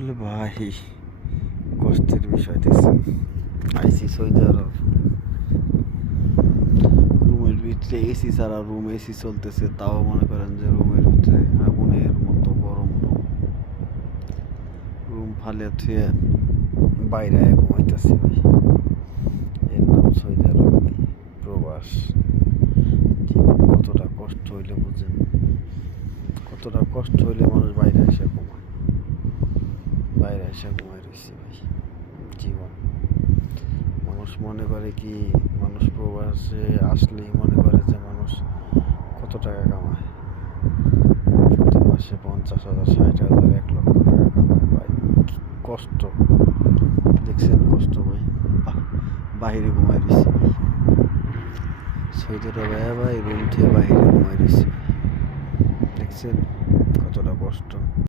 আসলে ভাই কষ্টের বিষয় দেখছেন। আইসি সৌদি আরব, রুমের ভিতরে এসি ছাড়া, রুম এসি চলতেছে, তাও মনে করেন যে রুমের ভিতরে আগুনের মতো গরম রুম। রুম ফালে থুয়ে বাইরে ঘুমাইতেছে ভাই। এর নাম সৌদি আরব ভাই, প্রবাস। জীবন কতটা কষ্ট হইলে বুঝেন, কতটা কষ্ট হইলে মানুষ বাইরে এসে ঘুমায়। বাইরে এসে ঘুমায় রয়েছে ভাই। জীবন মানুষ মনে করে কি, মানুষ প্রবাসে আসলেই মনে করে যে মানুষ কত টাকা কামায়। প্রতি মাসে 50,000, 60,000, 1,00,000 টাকা কামায় ভাই। কষ্ট দেখছেন, কষ্ট ভাই। বাহিরে ঘুমায় রয়েছে ভাই। সৌদি আরবে ভাই রুম থেকে বাহিরে ঘুমায় রয়েছে। দেখছেন কতটা কষ্ট।